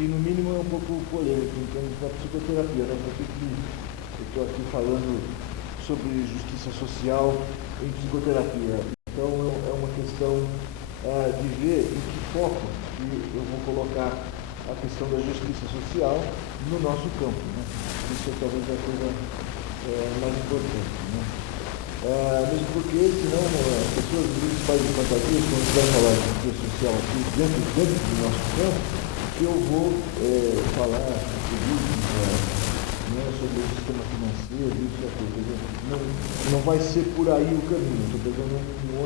que no mínimo é um pouco polêmico em termos da psicoterapia, né? Por que eu estou aqui falando sobre justiça social em psicoterapia? Então é uma questão de ver em que foco que eu vou colocar a questão da justiça social no nosso campo, né? Isso é talvez a coisa mais importante, né? Mesmo porque, senão, as pessoas às vezes fazem fantasias, quando a gente vai falar de justiça social aqui dentro do nosso campo, que eu vou falar sobre o sistema financeiro, isso e aquilo. Não vai ser por aí o caminho. Estou pegando um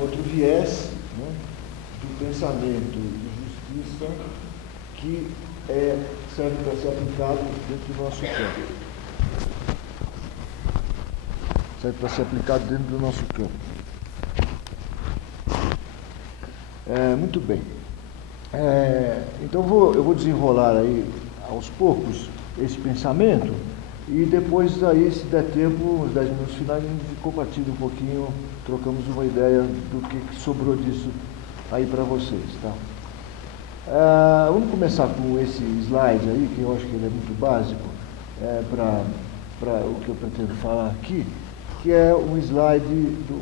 outro viés, né, do pensamento de justiça que serve para ser aplicado dentro do nosso campo. Serve para ser aplicado dentro do nosso campo. Muito bem. Então eu vou desenrolar aí aos poucos esse pensamento e depois aí, se der tempo, uns 10 minutos finais, a gente compartilha um pouquinho, trocamos uma ideia do que sobrou disso aí para vocês, tá? Vamos começar com esse slide aí, que eu acho que ele é muito básico para o que eu pretendo falar aqui, que é um slide de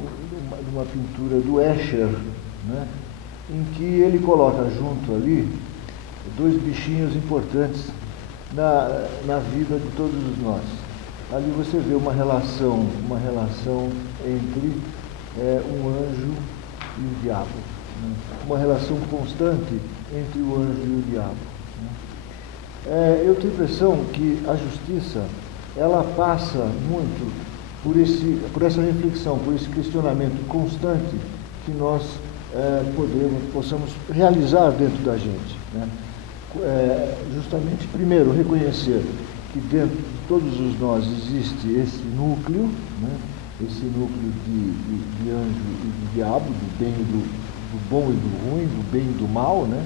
uma pintura do Escher, né, em que ele coloca junto ali dois bichinhos importantes na vida de todos nós. Ali você vê uma relação entre um anjo e o diabo, né? Uma relação constante entre o anjo e o diabo, né? Eu tenho a impressão que a justiça, ela passa muito por essa reflexão, por esse questionamento constante que nós possamos realizar dentro da gente, né? Justamente, primeiro, reconhecer que dentro de todos os nós existe esse núcleo, né? Esse núcleo de anjo e de diabo, do bem do bom e do ruim, do bem e do mal, né?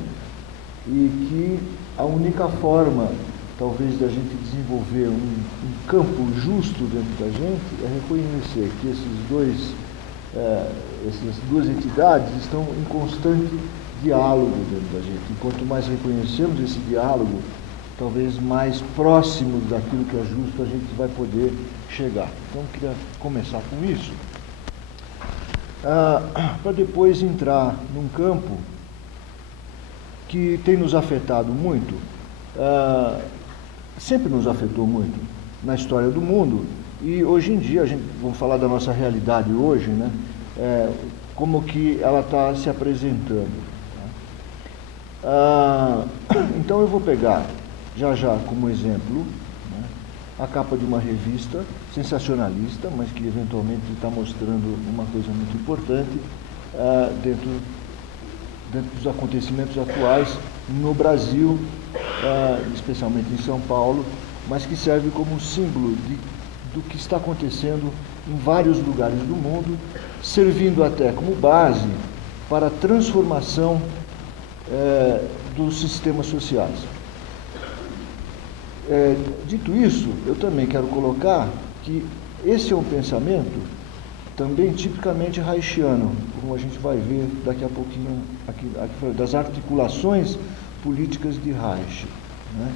E que a única forma, talvez, da gente desenvolver um campo justo dentro da gente é reconhecer que essas duas entidades estão em constante diálogo dentro da gente. E quanto mais reconhecemos esse diálogo, talvez mais próximos daquilo que é justo a gente vai poder chegar. Então, eu queria começar com isso, para depois entrar num campo que tem nos afetado muito, sempre nos afetou muito na história do mundo, e hoje em dia, vamos falar da nossa realidade hoje, né? Como que ela está se apresentando. Então eu vou pegar já como exemplo, né, a capa de uma revista sensacionalista, mas que eventualmente está mostrando uma coisa muito importante dentro dos acontecimentos atuais no Brasil, especialmente em São Paulo, mas que serve como símbolo do que está acontecendo em vários lugares do mundo, servindo até como base para a transformação dos sistemas sociais. Dito isso, eu também quero colocar que esse é um pensamento também tipicamente reichiano, como a gente vai ver daqui a pouquinho, aqui das articulações políticas de Reich, né?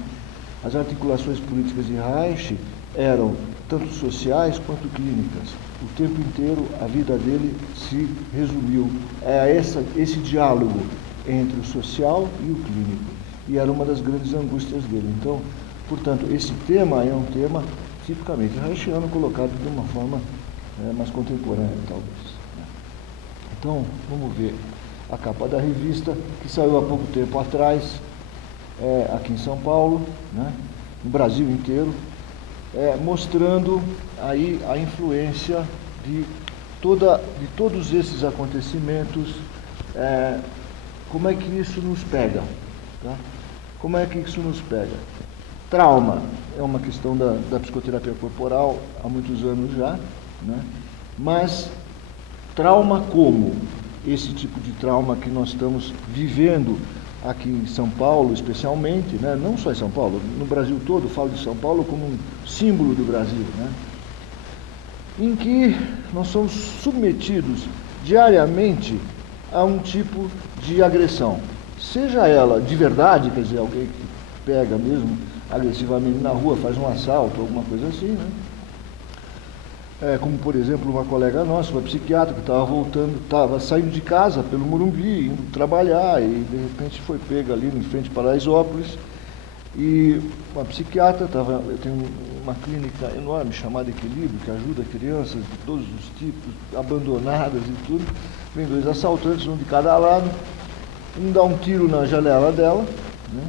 As articulações políticas de Reich eram tanto sociais quanto clínicas. O tempo inteiro a vida dele se resumiu a esse diálogo entre o social e o clínico. E era uma das grandes angústias dele. Então, portanto, esse tema é um tema tipicamente reichiano, colocado de uma forma mais contemporânea, talvez. Então, vamos ver a capa da revista, que saiu há pouco tempo atrás, aqui em São Paulo, né, no Brasil inteiro, mostrando aí a influência de todos esses acontecimentos, como é que isso nos pega, tá? Como é que isso nos pega? Trauma é uma questão da psicoterapia corporal há muitos anos já, né? Mas trauma como esse tipo de trauma que nós estamos vivendo aqui em São Paulo, especialmente, né? Não só em São Paulo, no Brasil todo, falo de São Paulo como um símbolo do Brasil, né? Em que nós somos submetidos diariamente a um tipo de agressão. seja ela de verdade, quer dizer, alguém que pega mesmo agressivamente na rua, faz um assalto, alguma coisa assim, né? Como, por exemplo, uma colega nossa, uma psiquiatra, que estava saindo de casa pelo Morumbi, indo trabalhar, e de repente foi pega ali em frente a Paraisópolis, e uma psiquiatra tem uma clínica enorme chamada Equilíbrio, que ajuda crianças de todos os tipos, abandonadas e tudo. Vem 2 assaltantes, um de cada lado, um dá um tiro na janela dela, né?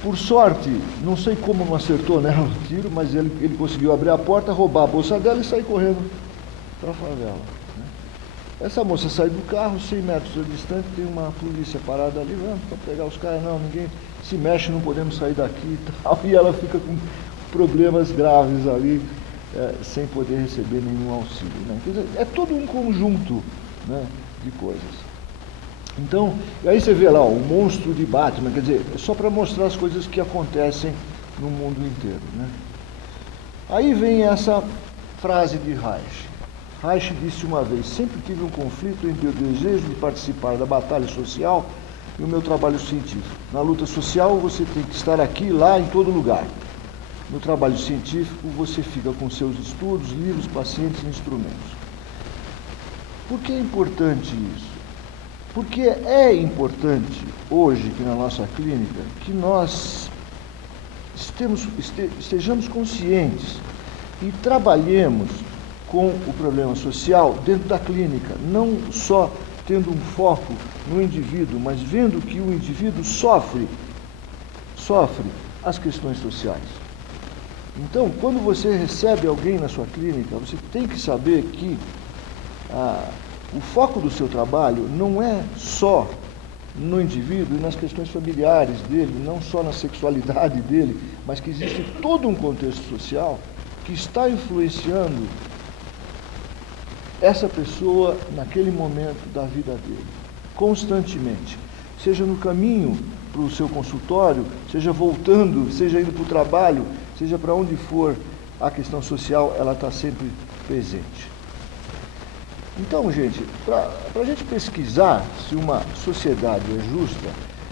Por sorte, não sei como não acertou nela o tiro, mas ele conseguiu abrir a porta, roubar a bolsa dela e sair correndo para a favela, né? Essa moça sai do carro, 100 metros distante, tem uma polícia parada ali, vamos pegar os caras, não, ninguém se mexe, não podemos sair daqui e tal, e ela fica com problemas graves ali, sem poder receber nenhum auxílio, né? Quer dizer, é todo um conjunto, né, de coisas. Então, e aí você vê lá, o monstro de Batman, quer dizer, é só para mostrar as coisas que acontecem no mundo inteiro, né? Aí vem essa frase de Reich. Reich disse uma vez: sempre tive um conflito entre o desejo de participar da batalha social e o meu trabalho científico. Na luta social você tem que estar aqui, lá, em todo lugar. No trabalho científico você fica com seus estudos, livros, pacientes e instrumentos. Por que é importante isso? Porque é importante hoje que na nossa clínica que nós estejamos conscientes e trabalhemos com o problema social dentro da clínica, não só tendo um foco no indivíduo, mas vendo que o indivíduo sofre as questões sociais. Então, quando você recebe alguém na sua clínica, você tem que saber que o foco do seu trabalho não é só no indivíduo e nas questões familiares dele, não só na sexualidade dele, mas que existe todo um contexto social que está influenciando essa pessoa naquele momento da vida dele, constantemente. Seja no caminho para o seu consultório, seja voltando, seja indo para o trabalho, seja para onde for, a questão social, ela está sempre presente. Então, gente, para a gente pesquisar se uma sociedade é justa,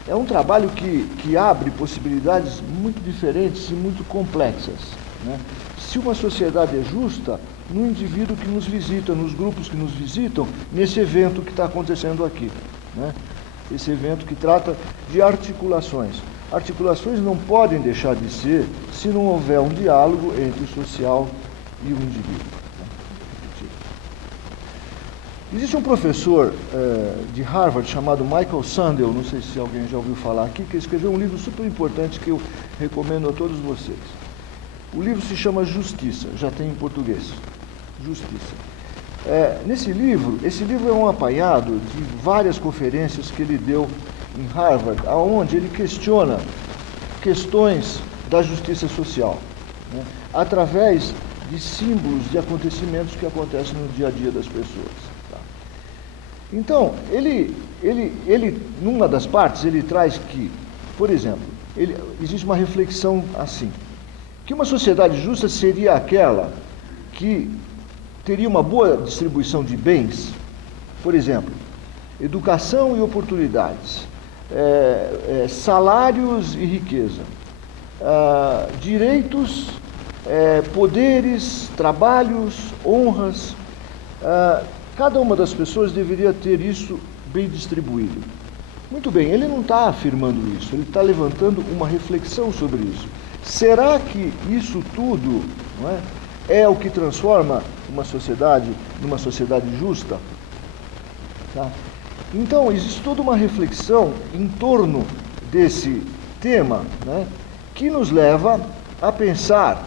é um trabalho que abre possibilidades muito diferentes e muito complexas, né? Se uma sociedade é justa, no indivíduo que nos visita, nos grupos que nos visitam, nesse evento que está acontecendo aqui, né? Esse evento que trata de articulações. Articulações não podem deixar de ser se não houver um diálogo entre o social e o indivíduo. Existe um professor de Harvard chamado Michael Sandel, não sei se alguém já ouviu falar aqui, que escreveu um livro super importante que eu recomendo a todos vocês. O livro se chama Justiça, já tem em português, Justiça. Esse livro é um apanhado de várias conferências que ele deu em Harvard, onde ele questiona questões da justiça social, né, através de símbolos de acontecimentos que acontecem no dia a dia das pessoas. Então, ele, numa das partes, ele traz que, por exemplo, existe uma reflexão assim, que uma sociedade justa seria aquela que teria uma boa distribuição de bens, por exemplo, educação e oportunidades, salários e riqueza, direitos, poderes, trabalhos, honras. Cada uma das pessoas deveria ter isso bem distribuído. Muito bem, ele não está afirmando isso, ele está levantando uma reflexão sobre isso. Será que isso tudo, não é o que transforma uma sociedade numa sociedade justa? Tá? Então, existe toda uma reflexão em torno desse tema, né, que nos leva a pensar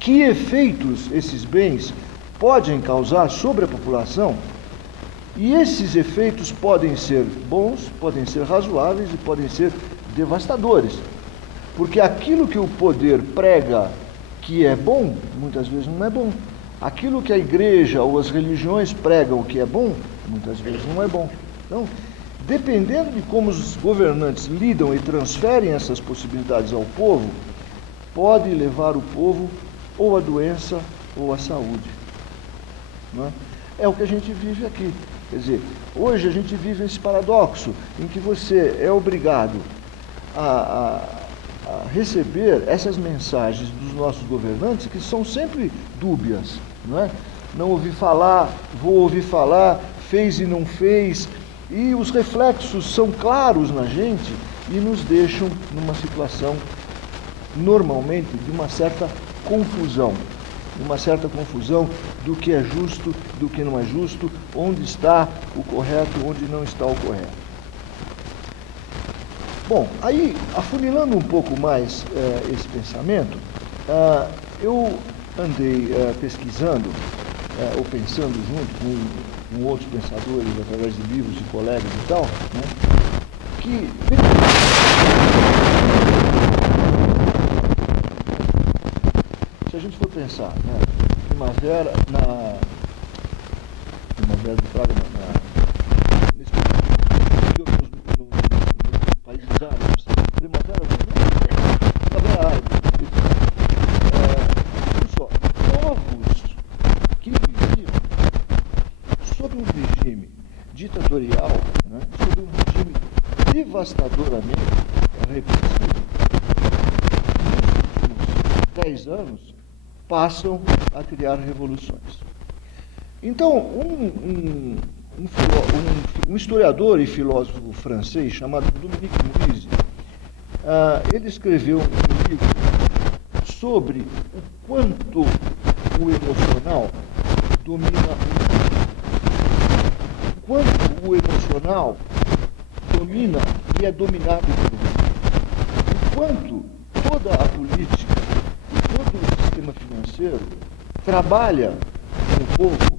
que efeitos esses bens podem causar sobre a população, e esses efeitos podem ser bons, podem ser razoáveis e podem ser devastadores, porque aquilo que o poder prega que é bom, muitas vezes não é bom. Aquilo que a igreja ou as religiões pregam que é bom, muitas vezes não é bom. Então, dependendo de como os governantes lidam e transferem essas possibilidades ao povo, pode levar o povo ou à doença ou à saúde. Não é? É o que a gente vive aqui. Quer dizer, hoje a gente vive esse paradoxo em que você é obrigado a receber essas mensagens dos nossos governantes que são sempre dúbias, não é? Não ouvi falar, vou ouvir falar, fez e não fez, e os reflexos são claros na gente e nos deixam numa situação, normalmente, de uma certa confusão do que é justo, do que não é justo, onde está o correto, onde não está o correto. Bom, aí, afunilando um pouco mais esse pensamento, eu andei pesquisando, ou pensando junto com outros pensadores, através de livros de colegas e tal, né, que... Se a gente for pensar, né, primavera do Praga, nesse países árabes, primavera árabe, olha só, povos que viviam sob um regime ditatorial, né, sob um regime devastadoramente repressivo, nos últimos 10 anos, passam a criar revoluções. Então, um historiador e filósofo francês chamado Dominique Moïse, ele escreveu um livro sobre o quanto o emocional domina o quanto o emocional domina e é dominado pelo mundo, o quanto toda a política, todo o sistema financeiro trabalha com o povo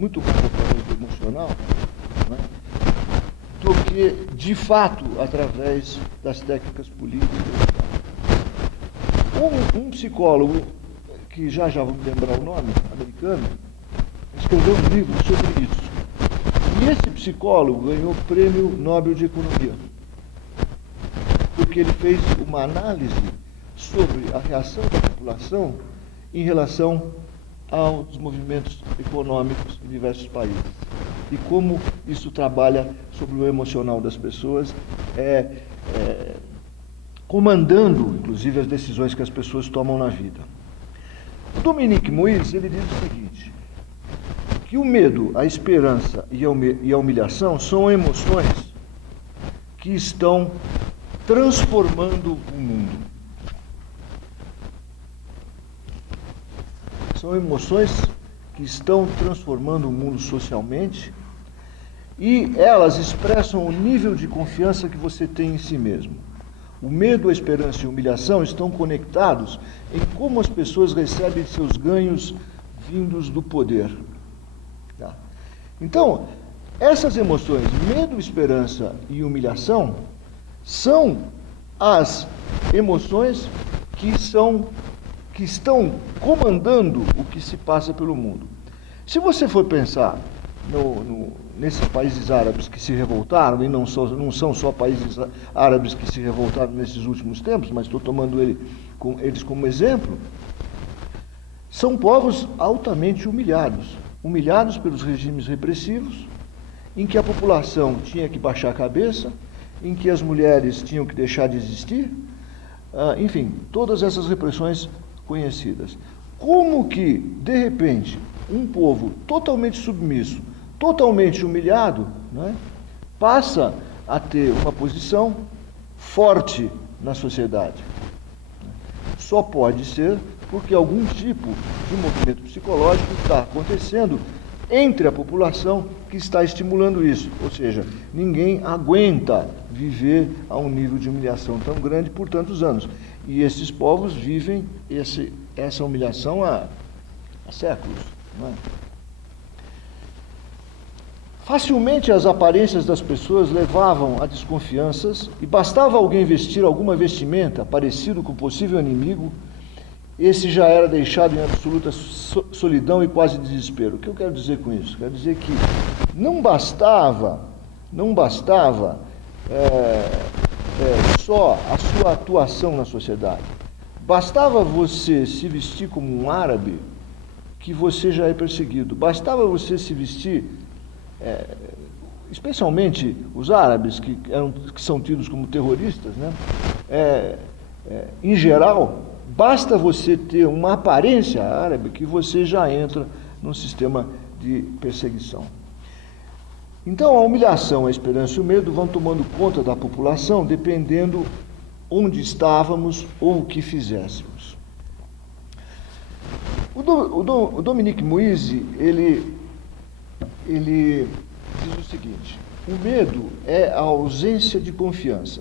muito mais através do emocional, né, do que, de fato, através das técnicas políticas. Um psicólogo, que já vou lembrar o nome, americano, escreveu um livro sobre isso. E esse psicólogo ganhou o Prêmio Nobel de Economia, porque ele fez uma análise sobre a reação da população em relação aos movimentos econômicos em diversos países e como isso trabalha sobre o emocional das pessoas, comandando, inclusive, as decisões que as pessoas tomam na vida. O Dominique Moïse, ele diz o seguinte, que o medo, a esperança e a humilhação são emoções que estão transformando o mundo. São emoções que estão transformando o mundo socialmente e elas expressam o nível de confiança que você tem em si mesmo. O medo, a esperança e a humilhação estão conectados em como as pessoas recebem seus ganhos vindos do poder. Tá? Então, essas emoções, medo, esperança e humilhação, são as emoções que estão comandando o que se passa pelo mundo. Se você for pensar nesses países árabes que se revoltaram, e não são só países árabes que se revoltaram nesses últimos tempos, mas estou tomando eles como exemplo, são povos altamente humilhados pelos regimes repressivos, em que a população tinha que baixar a cabeça, em que as mulheres tinham que deixar de existir, enfim, todas essas repressões conhecidas. Como que, de repente, um povo totalmente submisso, totalmente humilhado, né, passa a ter uma posição forte na sociedade? Só pode ser porque algum tipo de movimento psicológico está acontecendo entre a população que está estimulando isso. Ou seja, ninguém aguenta viver a um nível de humilhação tão grande por tantos anos. E esses povos vivem essa humilhação há séculos. Não é? Facilmente as aparências das pessoas levavam a desconfianças e bastava alguém vestir alguma vestimenta parecido com o possível inimigo, esse já era deixado em absoluta solidão e quase desespero. O que eu quero dizer com isso? Quero dizer que não bastava só a sua atuação na sociedade. Bastava você se vestir como um árabe que você já é perseguido. Bastava você se vestir especialmente os árabes, que são tidos como terroristas, né? Em geral, basta você ter uma aparência árabe que você já entra num sistema de perseguição. Então, a humilhação, a esperança e o medo vão tomando conta da população, dependendo onde estávamos ou o que fizéssemos. O Dominique Moise, ele diz o seguinte: o medo é a ausência de confiança.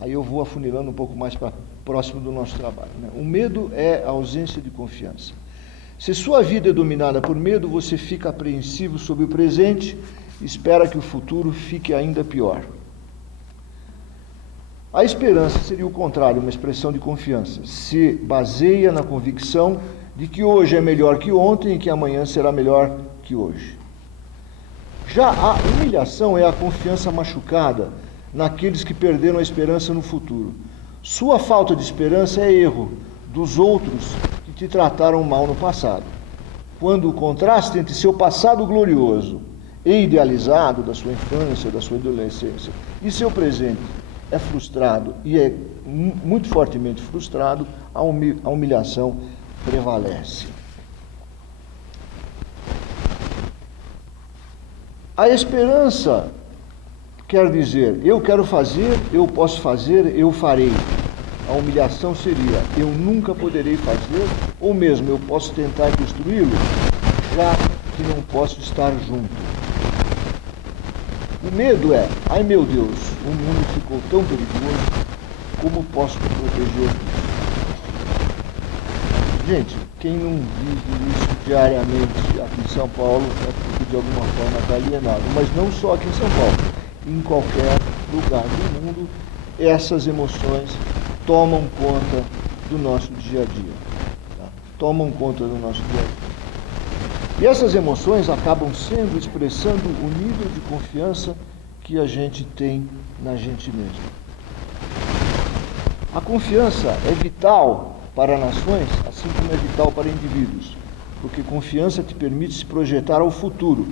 Aí eu vou afunilando um pouco mais para próximo do nosso trabalho, né? O medo é a ausência de confiança. Se sua vida é dominada por medo, você fica apreensivo sobre o presente e espera que o futuro fique ainda pior. A esperança seria o contrário, uma expressão de confiança. Se baseia na convicção de que hoje é melhor que ontem e que amanhã será melhor que hoje. Já a humilhação é a confiança machucada naqueles que perderam a esperança no futuro. Sua falta de esperança é erro dos outros que te trataram mal no passado. Quando o contraste entre seu passado glorioso e idealizado da sua infância, da sua adolescência, e seu presente é frustrado e é muito fortemente frustrado, a humilhação prevalece. A esperança quer dizer, eu quero fazer, eu posso fazer, eu farei. A humilhação seria, eu nunca poderei fazer, ou mesmo eu posso tentar destruí-lo, já que não posso estar junto. O medo é, ai meu Deus, o mundo ficou tão perigoso, como posso me proteger disso? Gente, quem não vive isso diariamente aqui em São Paulo é porque de alguma forma está alienado. Mas não só aqui em São Paulo, em qualquer lugar do mundo, essas emoções tomam conta do nosso dia a dia. Tá? Tomam conta do nosso dia a dia. E essas emoções acabam sendo, expressando o nível de confiança que a gente tem na gente mesmo. A confiança é vital para nações, assim como é vital para indivíduos, porque confiança te permite se projetar ao futuro,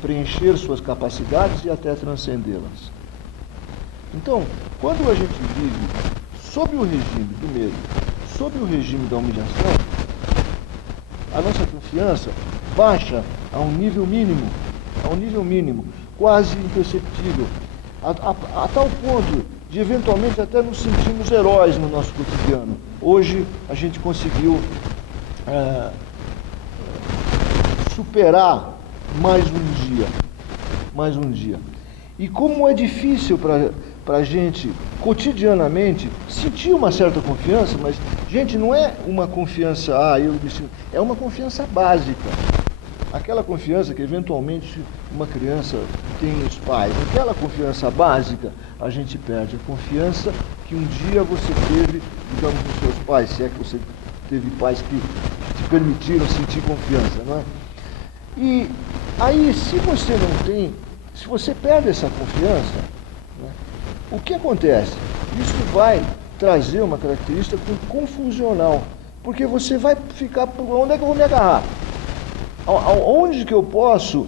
preencher suas capacidades e até transcendê-las. Então, quando a gente vive sob o regime do medo, sob o regime da humilhação, a nossa confiança baixa a um nível mínimo, quase imperceptível, a tal ponto de eventualmente até nos sentirmos heróis no nosso cotidiano. Hoje a gente conseguiu superar mais um dia. E como é difícil para a gente, cotidianamente, sentir uma certa confiança, mas, gente, não é uma confiança, é uma confiança básica. Aquela confiança que, eventualmente, uma criança tem nos pais. Aquela confiança básica, a gente perde. A confiança que um dia você teve, digamos, nos seus pais, se é que você teve pais que te permitiram sentir confiança, não é? E aí, se você não tem, se você perde essa confiança, né, o que acontece? Isso vai trazer uma característica confusional, porque você vai ficar, onde é que eu vou me agarrar? Aonde que eu posso,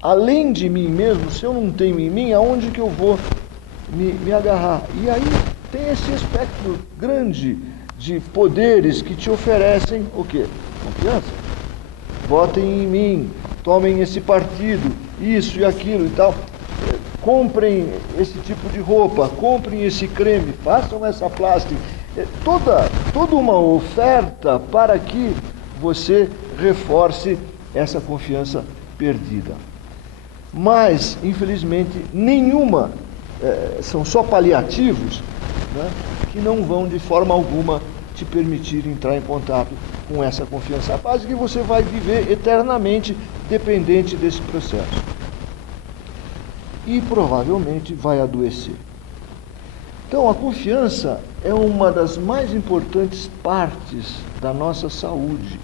além de mim mesmo, se eu não tenho em mim, aonde que eu vou me agarrar? E aí tem esse espectro grande de poderes que te oferecem o quê? Confiança. Votem em mim, tomem esse partido, isso e aquilo e tal. Comprem esse tipo de roupa, comprem esse creme, façam essa plástica. Toda uma oferta para que você reforce essa confiança perdida. Mas, infelizmente, nenhuma, são só paliativos, né, que não vão de forma alguma te permitir entrar em contato com essa confiança básica, e você vai viver eternamente dependente desse processo. E provavelmente vai adoecer. Então, a confiança é uma das mais importantes partes da nossa saúde.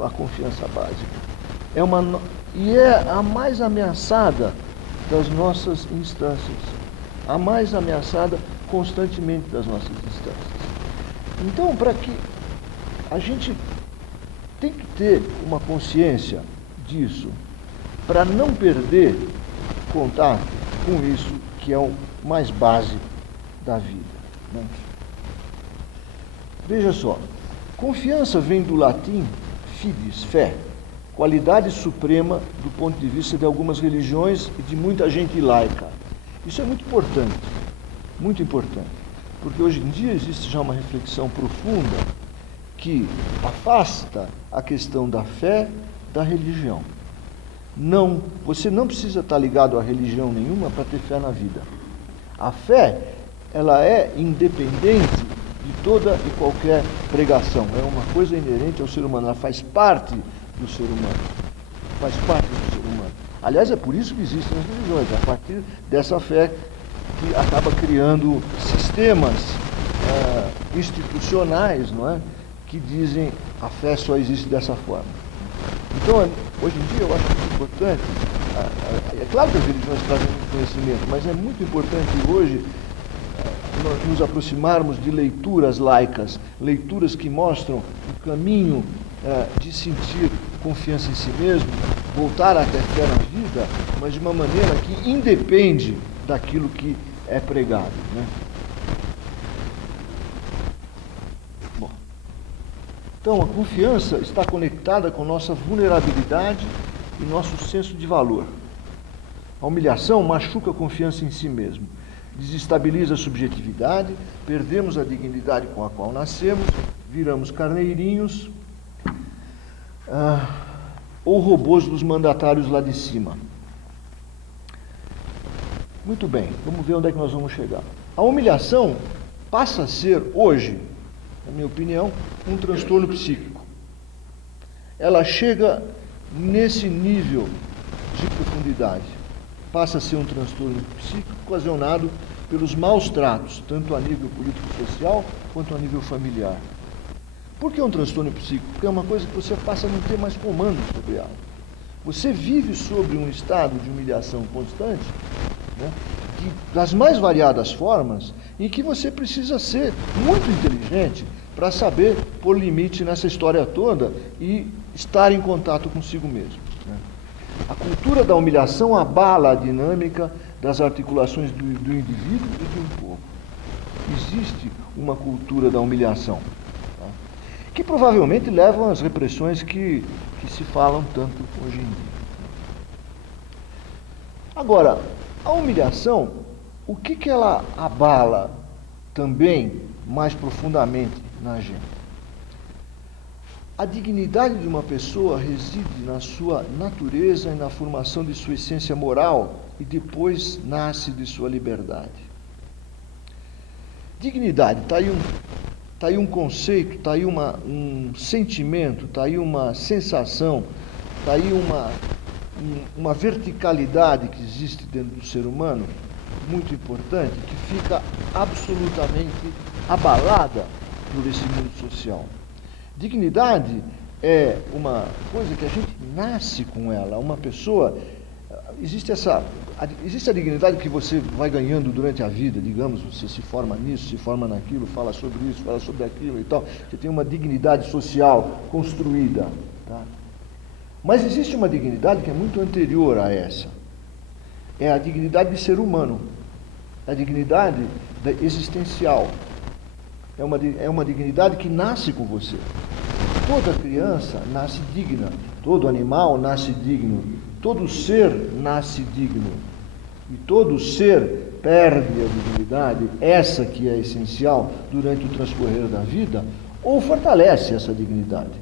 A confiança básica. E é a mais ameaçada das nossas instâncias. A mais ameaçada constantemente das nossas instâncias. Então, para que a gente tem que ter uma consciência disso, para não perder contato com isso que é o mais básico da vida, né? Veja só, confiança vem do latim fides, fé, qualidade suprema do ponto de vista de algumas religiões e de muita gente laica. Isso é muito importante, porque hoje em dia existe já uma reflexão profunda que afasta a questão da fé da religião. Não, você não precisa estar ligado a religião nenhuma para ter fé na vida. A fé, ela é independente de toda e qualquer pregação. É uma coisa inerente ao ser humano, ela faz parte do ser humano. Faz parte do ser humano. Aliás, é por isso que existem as religiões, a partir dessa fé que acaba criando sistemas institucionais, não é? Que dizem a fé só existe dessa forma. Então, hoje em dia, eu acho muito importante, é claro que as religiões trazem muito conhecimento, mas é muito importante hoje nós nos aproximarmos de leituras laicas, leituras que mostram o caminho de sentir confiança em si mesmo, voltar a ter fé na vida, mas de uma maneira que independe daquilo que é pregado, né? Bom, então a confiança está conectada com nossa vulnerabilidade e nosso senso de valor. A humilhação machuca a confiança em si mesmo, desestabiliza a subjetividade, perdemos a dignidade com a qual nascemos, viramos carneirinhos ou robôs dos mandatários lá de cima. Muito bem, vamos ver onde é que nós vamos chegar. A humilhação passa a ser, hoje, na minha opinião, um transtorno psíquico. Ela chega nesse nível de profundidade. Passa a ser um transtorno psíquico ocasionado pelos maus tratos, tanto a nível político-social quanto a nível familiar. Por que é um transtorno psíquico? Porque é uma coisa que você passa a não ter mais comando sobre ela. Você vive sobre um estado de humilhação constante, né, das mais variadas formas, em que você precisa ser muito inteligente para saber pôr limite nessa história toda e estar em contato consigo mesmo, né? A cultura da humilhação abala a dinâmica das articulações do indivíduo e de um povo. Existe uma cultura da humilhação, tá, que provavelmente leva às repressões que se falam tanto hoje em dia. Agora, a humilhação, o que ela abala também mais profundamente na gente? A dignidade de uma pessoa reside na sua natureza e na formação de sua essência moral e depois nasce de sua liberdade. Dignidade, está aí um conceito, está aí um sentimento, está aí uma sensação, está aí uma verticalidade que existe dentro do ser humano, muito importante, que fica absolutamente abalada por esse mundo social. Dignidade é uma coisa que a gente nasce com ela. Uma pessoa, existe a dignidade que você vai ganhando durante a vida, digamos, você se forma nisso, se forma naquilo, fala sobre isso, fala sobre aquilo e tal. Você tem uma dignidade social construída, tá? Mas existe uma dignidade que é muito anterior a essa. É a dignidade de ser humano, a dignidade existencial. É uma dignidade que nasce com você. Toda criança nasce digna, todo animal nasce digno, todo ser nasce digno. E todo ser perde a dignidade, essa que é essencial durante o transcorrer da vida, ou fortalece essa dignidade.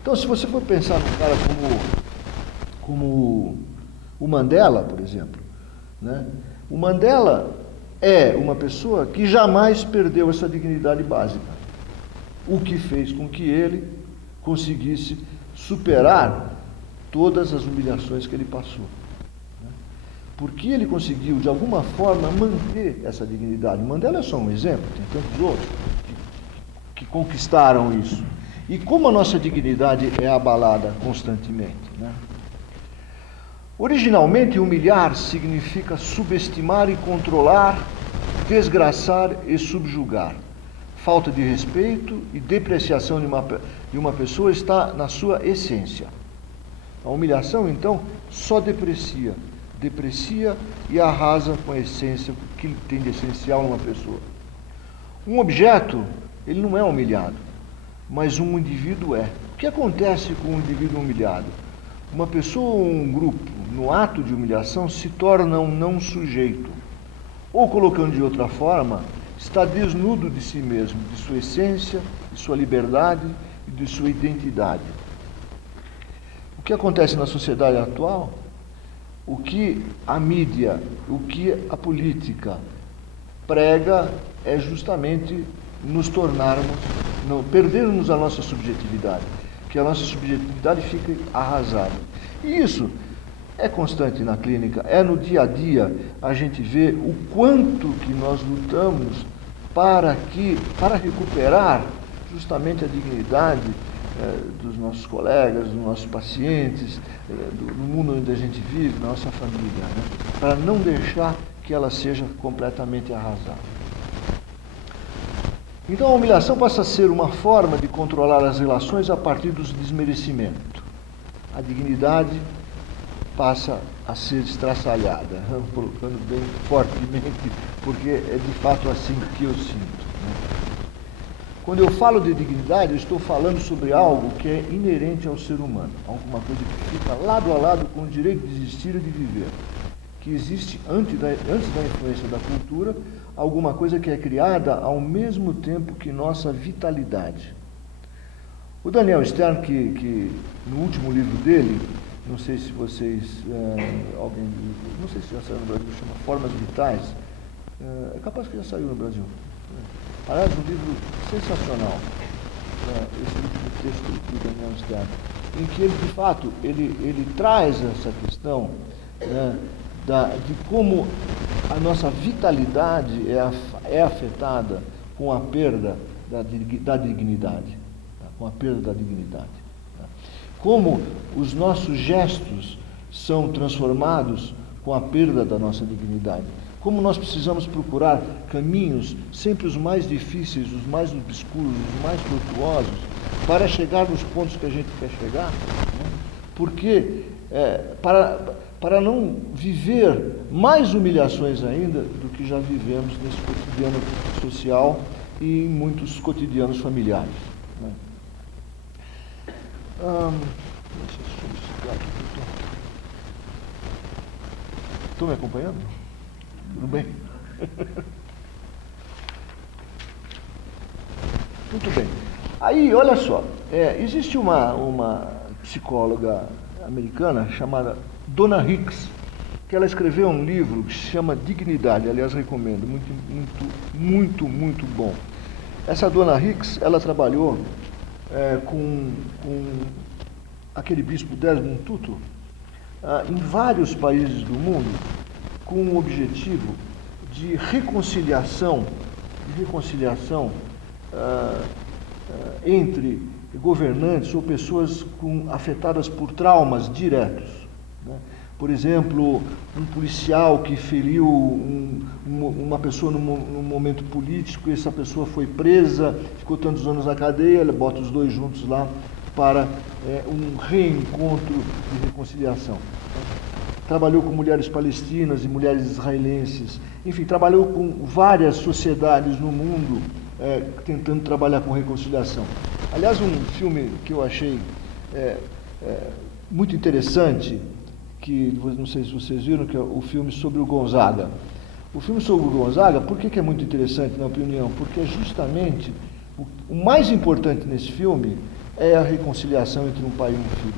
Então, se você for pensar num cara como o Mandela, por exemplo, né? O Mandela é uma pessoa que jamais perdeu essa dignidade básica, o que fez com que ele conseguisse superar todas as humilhações que ele passou, né? Porque ele conseguiu, de alguma forma, manter essa dignidade. Mandela é só um exemplo, tem tantos outros que conquistaram isso. E como a nossa dignidade é abalada constantemente, né? Originalmente, humilhar significa subestimar e controlar, desgraçar e subjugar. Falta de respeito e depreciação de uma pessoa está na sua essência. A humilhação, então, só deprecia e arrasa com a essência que tem de essencial numa pessoa. Um objeto, ele não é humilhado, mas um indivíduo é. O que acontece com um indivíduo humilhado? Uma pessoa ou um grupo, no ato de humilhação, se torna um não sujeito. Ou, colocando de outra forma, está desnudo de si mesmo, de sua essência, de sua liberdade e de sua identidade. O que acontece na sociedade atual? O que a mídia, o que a política prega é justamente nos tornarmos, perdermos a nossa subjetividade, que a nossa subjetividade fique arrasada. E isso é constante na clínica, é no dia a dia, a gente vê o quanto que nós lutamos para recuperar justamente a dignidade dos nossos colegas, dos nossos pacientes, do mundo onde a gente vive, da nossa família, né? Para não deixar que ela seja completamente arrasada. Então a humilhação passa a ser uma forma de controlar as relações a partir dos desmerecimentos. A dignidade passa a ser estraçalhada, colocando bem fortemente, porque é de fato assim que eu sinto, né? Quando eu falo de dignidade, eu estou falando sobre algo que é inerente ao ser humano, alguma coisa que fica lado a lado com o direito de existir e de viver, que existe antes da influência da cultura, alguma coisa que é criada ao mesmo tempo que nossa vitalidade. O Daniel Stern, que no último livro dele, não sei se vocês, não sei se já saiu no Brasil, chama Formas Vitais, é capaz que já saiu no Brasil. Aliás, um livro sensacional, esse último texto do Daniel Stern, em que ele, de fato, ele traz essa questão, né, de como a nossa vitalidade é afetada com a perda da dignidade, com a perda da dignidade. Como os nossos gestos são transformados com a perda da nossa dignidade. Como nós precisamos procurar caminhos, sempre os mais difíceis, os mais obscuros, os mais tortuosos, para chegar nos pontos que a gente quer chegar, né? Porque para não viver mais humilhações ainda do que já vivemos nesse cotidiano social e em muitos cotidianos familiares, né? Deixa eu solicitar aqui. Estão me acompanhando? Tudo bem? Muito bem. Aí, olha só, existe uma psicóloga americana chamada Donna Hicks, que ela escreveu um livro que se chama Dignidade, aliás, recomendo, muito bom. Essa Donna Hicks, ela trabalhou com aquele bispo Desmond Tutu em vários países do mundo, com o objetivo de reconciliação entre governantes ou pessoas afetadas por traumas diretos, né? Por exemplo, um policial que feriu uma pessoa num momento político, essa pessoa foi presa, ficou tantos anos na cadeia, ele bota os dois juntos lá para um reencontro de reconciliação. Trabalhou com mulheres palestinas e mulheres israelenses, enfim, trabalhou com várias sociedades no mundo tentando trabalhar com reconciliação. Aliás, um filme que eu achei muito interessante, que não sei se vocês viram, que é o filme sobre o Gonzaga. O filme sobre o Gonzaga, por que é muito interessante, na opinião? Porque justamente o mais importante nesse filme é a reconciliação entre um pai e um filho.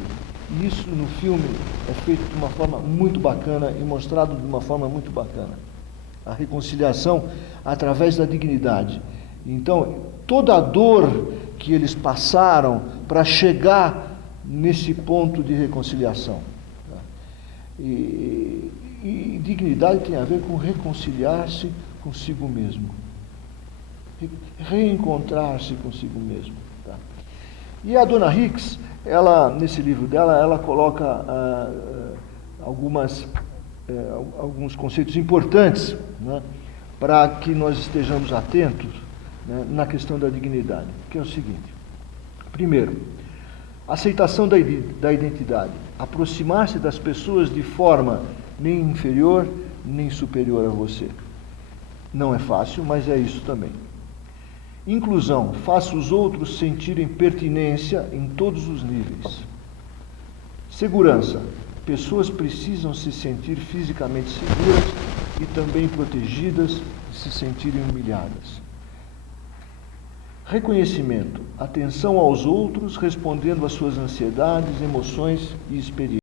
E isso no filme é feito de uma forma muito bacana e mostrado de uma forma muito bacana. A reconciliação através da dignidade. Então, toda a dor que eles passaram para chegar nesse ponto de reconciliação. E dignidade tem a ver com reconciliar-se consigo mesmo. Reencontrar-se consigo mesmo. Tá? E a Donna Hicks, nesse livro dela, ela coloca alguns conceitos importantes, né, para que nós estejamos atentos, né, na questão da dignidade, que é o seguinte. Primeiro, Aceitação da identidade. Aproximar-se das pessoas de forma nem inferior, nem superior a você. Não é fácil, mas é isso também. Inclusão. Faça os outros sentirem pertinência em todos os níveis. Segurança. Pessoas precisam se sentir fisicamente seguras e também protegidas de se sentirem humilhadas. Reconhecimento. Atenção aos outros, respondendo às suas ansiedades, emoções e experiências.